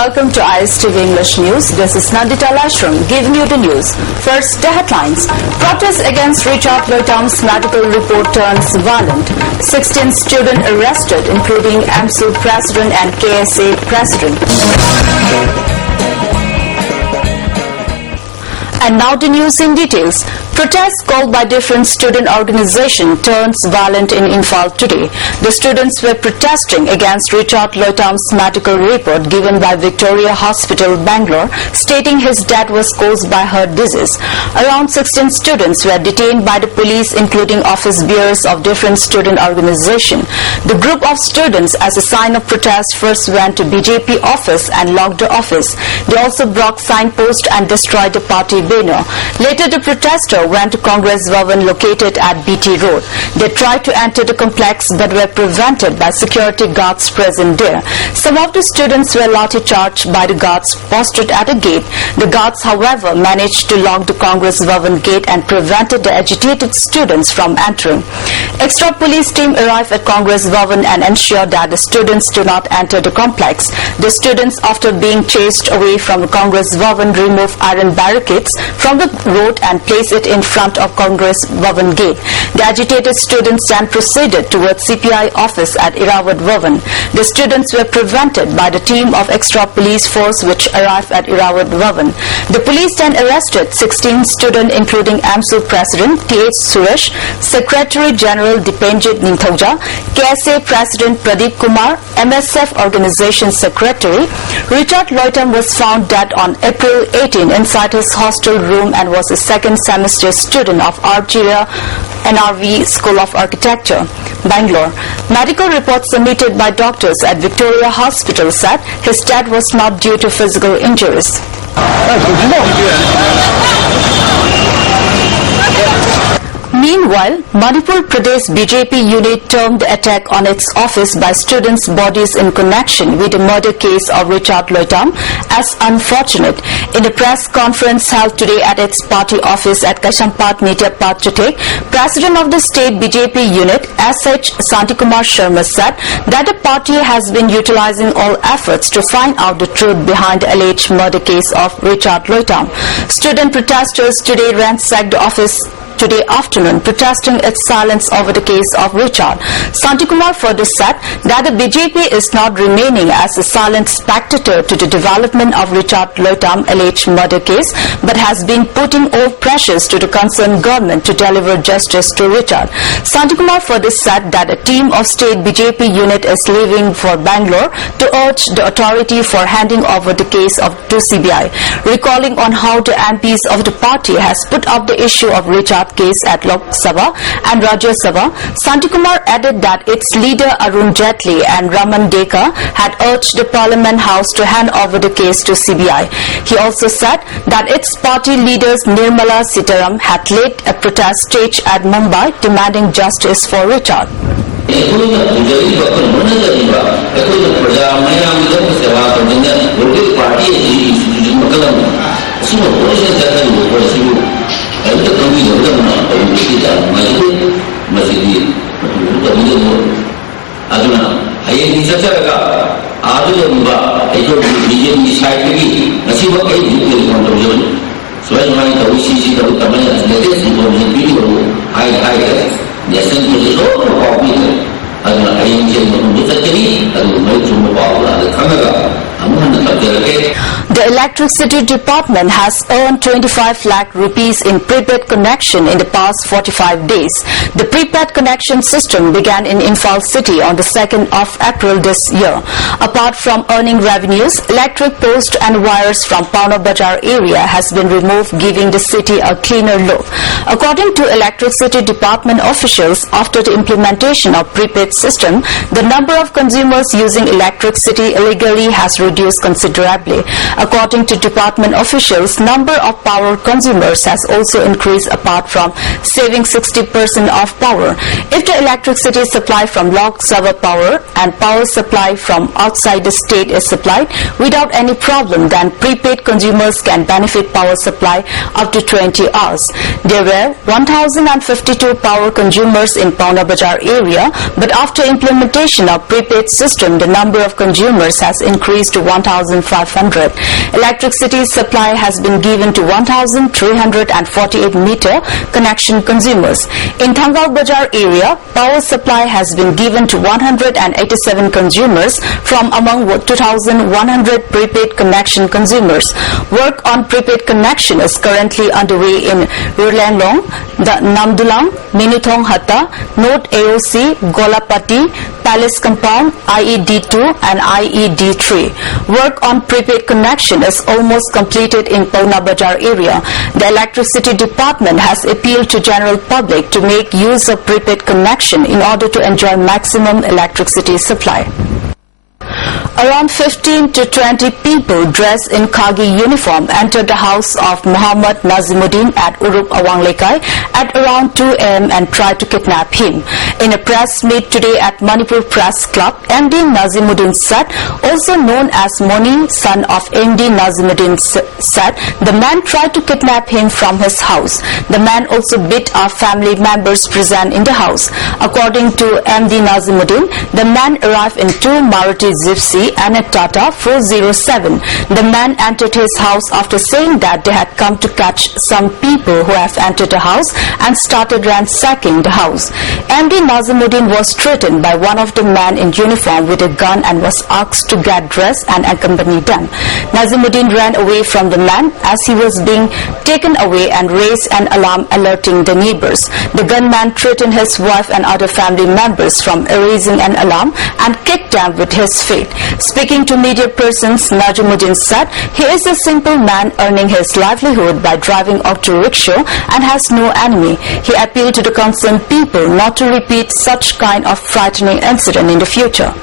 welcome to ISTV English News. This is Nandita Lashram giving you the news. First, the headlines. Protest against Richard Loitam's medical report turns violent. 16 students arrested, including AMSU president and KSA president. And now the news in details. Protests called by different student organizations turns violent in Imphal today. The students were protesting against Richard Loitam's medical report given by Victoria Hospital, Bangalore, stating his death was caused by heart disease. Around 16 students were detained by the police, including office bearers of different student organizations. The group of students, as a sign of protest, first went to BJP office and locked the office. They also broke signposts and destroyed the party banner. Later, the protesters went to Congress Bhavan located at BT Road. They tried to enter the complex but were prevented by security guards present there. Some of the students were lathi charged by the guards posted at a gate. The guards, however, managed to lock the Congress Bhavan gate and prevented the agitated students from entering. Extra police team arrived at Congress Bhavan and ensured that the students do not enter the complex. The students, after being chased away from the Congress Bhavan, removed iron barricades from the road and placed it in front of Congress Bhavan gate. The agitated students then proceeded towards CPI office at Irrawaddy Bhavan. The students were prevented by the team of extra police force which arrived at Irrawaddy Bhavan. The police then arrested 16 students, including AMSU president T.H. Suresh, Secretary General Dipenjit Ninthoja, KSA President Pradeep Kumar, MSF Organization Secretary. Richard Loitam was found dead on April 18 inside his hostel room and was a second semester student of Arjira NRV School of Architecture, Bangalore. Medical reports submitted by doctors at Victoria Hospital said his death was not due to physical injuries. Meanwhile, Manipur Pradesh BJP unit termed the attack on its office by students' bodies in connection with the murder case of Richard Loitam as unfortunate. In a press conference held today at its party office at Kashampat Nitya Patratek, President of the state BJP unit SH Santikumar Sharma said that the party has been utilizing all efforts to find out the truth behind the alleged murder case of Richard Loitam. Student protesters today ransacked the office today afternoon, protesting its silence over the case of Richard. Santikumar further said that the BJP is not remaining as a silent spectator to the development of Richard Loitam alleged murder case, but has been putting all pressures to the concerned government to deliver justice to Richard. Santikumar further said that a team of state BJP unit is leaving for Bangalore to urge the authority for handing over the case to CBI. Recalling on how the MPs of the party has put up the issue of Richard case at Lok Sabha and Rajya Sabha, Santikumar added that its leader Arun Jaitley and Raman Deka had urged the Parliament House to hand over the case to CBI. He also said that its party leaders Nirmala Sitaram had led a protest stage at Mumbai demanding justice for Richard. The Electricity Department has earned 25 lakh rupees in prepaid connection in the past 45 days. The prepaid connection system began in Imphal city on the 2nd of April this year. Apart from earning revenues, electric posts and wires from Pauna Bazar area has been removed, giving the city a cleaner look. According to Electricity Department officials, after the implementation of prepaid system, the number of consumers using electricity illegally has reduced considerably. A According to department officials, number of power consumers has also increased apart from saving 60% of power. If the electricity supply from Lok Sabha Power and power supply from outside the state is supplied without any problem, then prepaid consumers can benefit power supply up to 20 hours. There were 1,052 power consumers in Pauna Bazar area, but after implementation of prepaid system, the number of consumers has increased to 1,500. Electricity supply has been given to 1,348 meter connection consumers. In Thangal Bazar area, power supply has been given to 187 consumers from among 2,100 prepaid connection consumers. Work on prepaid connection is currently underway in Rulanglong, the Namdulang, Minuthong Hatta, Note AOC, Golapati, Palace Compound, IED2 and IED3. Work on prepaid connection is almost completed in Pauna Bazar area. The electricity department has appealed to general public to make use of prepaid connection in order to enjoy maximum electricity supply. Around 15 to 20 people dressed in khaki uniform entered the house of Muhammad Nazimuddin at Urup Awang Lekai at around 2 a.m. and tried to kidnap him. In a press meet today at Manipur Press Club, MD Nazimuddin said, also known as Moni, son of MD Nazimuddin, said the man tried to kidnap him from his house. The man also beat our family members present in the house. According to MD Nazimuddin, the man arrived in 2 Maruti Gypsy and a Tata 407. The man entered his house after saying that they had come to catch some people who have entered the house and started ransacking the house. MD Nazimuddin was threatened by one of the men in uniform with a gun and was asked to get dressed and accompany them. Nazimuddin ran away from the man as he was being taken away and raised an alarm alerting the neighbors. The gunman threatened his wife and other family members from raising an alarm and kicked them with his feet. Speaking to media persons, Nazimuddin said he is a simple man earning his livelihood by driving auto rickshaw and has no enemy. He appealed to the concerned people not to repeat such kind of frightening incident in the future.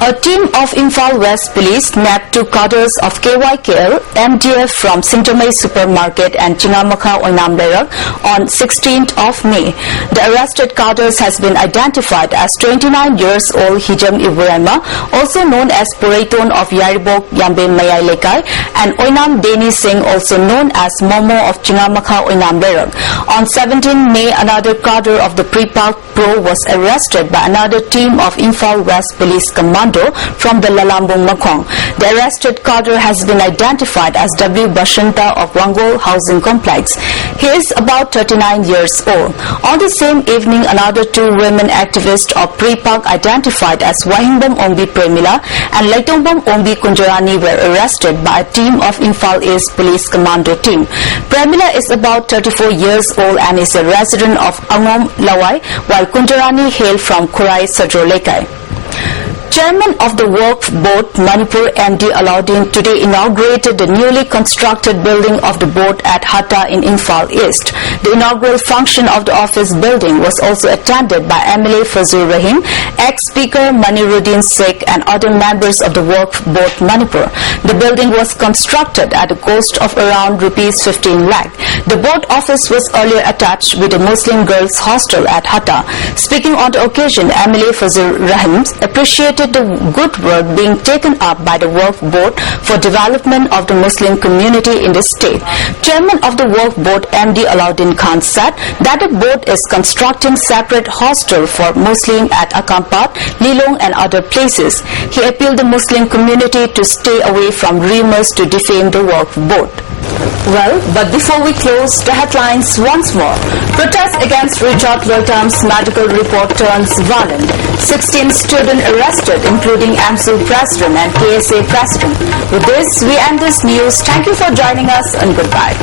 A team of Imphal West Police nabbed 2 cadres of KYKL MDF from Sintamay Supermarket and Chingamakha Oinam Lerak on 16th of May. The arrested cadres has been identified as 29 years old Hijam Ibrahima, also known as Puraiton of Yaribok Yambe Mayai Lekai, and Oinam Deni Singh, also known as Momo of Chingamakha Oinam Lerak. On 17 May, another cadre of the Prepark Pro was arrested by another team of Imphal West Police Commando from the Lalambung Makhong. The arrested cadre has been identified as W. Bashanta of Wangol Housing Complex. He is about 39 years old. On the same evening, another 2 women activists of Prepark identified as Wahingbam Ombi Premila and Laitongbam Ombi Kunjarani were arrested by a team of Imphal East Police Commando team. Premila is about 34 years old and is a resident of Angom Lawai, while Kunjarani hailed from Kurai Sajro Lekai. Chairman of the Work Board, Manipur MD Alauddin, today inaugurated the newly constructed building of the board at Hatta in Imphal East. The inaugural function of the office building was also attended by MLA Fazul Rahim, ex-Speaker Maniruddin Sheikh and other members of the Work Board Manipur. The building was constructed at a cost of around Rs 15 lakh. The board office was earlier attached with a Muslim girls' hostel at Hatta. Speaking on the occasion, MLA Fazul Rahim appreciated the good work being taken up by the Work Board for development of the Muslim community in the state. Chairman of the Work Board, MD Alauddin Khan, said that the board is constructing separate hostel for Muslim at Akampat, Lilong and other places. He appealed the Muslim community to stay away from rumors to defame the Work Board. Well, but before we close, the headlines once more. Protest against Richard Lotham's medical report turns violent. 16 students arrested, including AMSU President and KSA President. With this, we end this news. Thank you for joining us and goodbye.